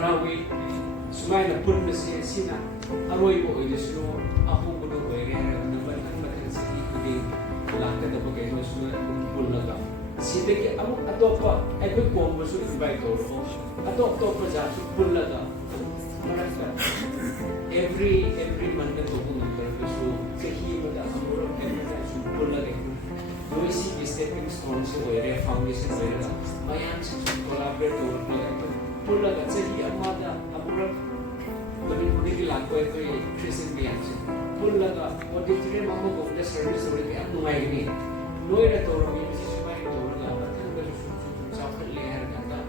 harawi sumay na pun na siya sina aroy mo oilisno ako mo no oire na batang matan sa ikudi lakad ako kayo sumay pun na ka sidagi amok atopa ay ko kombo so invite ko atopa ja so pun na ka maraka every month na ko ko so kahi mo da amuro kaya so pun na ka Noisy stepping stones oire foundation oire mayam sa collaborate ko pula ka sahi amada amura bani bani lakko ito Christian biyanse pula ka auditorium mo ko the service ore ke am nungai ni noira to ro mi si sumai to la batang ka chakal leher ka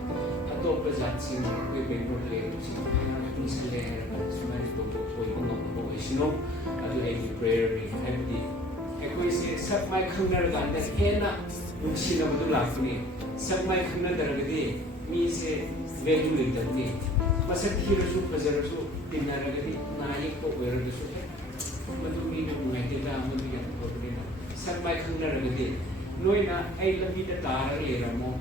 ato pajat sin we benor le si ni leher ka sumai to ko ko isino adu ai prayer ni happy कोई से सब my खंगनर गांडा है ना मुझे ना मतलब लाखनी सब my खंगनर दरगदी मी से वैल्यू लेकर नी मसक हीरो सु बजर सु दिना रगदी नायक को वेर दसु है मतलब मी ने मुझे देता मुझे क्या बोलते ना सब माय खंगनर रगदी नोई ना ऐ लंबी ता तार ले रमो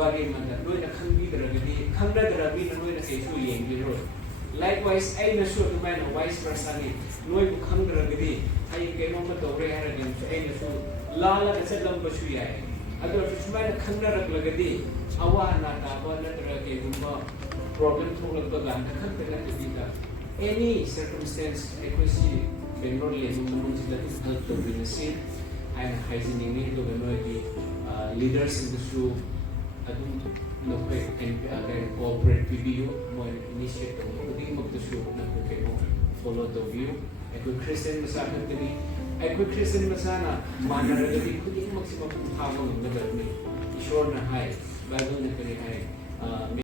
वागे मंदा नोई ना खंगी दरगदी खंगनर दरगदी ना नोई ना कैसु येंगी रो likewise ऐ नसु तुम्हारे ना वाइस वर्सा ने नोई को खंग दरगदी आई के नो मत ओरे हर दिन ऐ नसु लाला कैसे लंबा शुया है अगर तुम्हारे खंगनर रग लगदी awa na taba na terake gumba problem thong lag bagan khan te na dita any circumstance equisi benor le mun ji da help to bring a scene and hygiene ni to benor ki leaders in the show adum no pe and corporate PBU mo initiate to the mog the show na ko ke mo follow the view equi Christian masana tini equi Christian masana manara gadi khudi maximum thawang na gadni ishwar na hai Bible na kare hai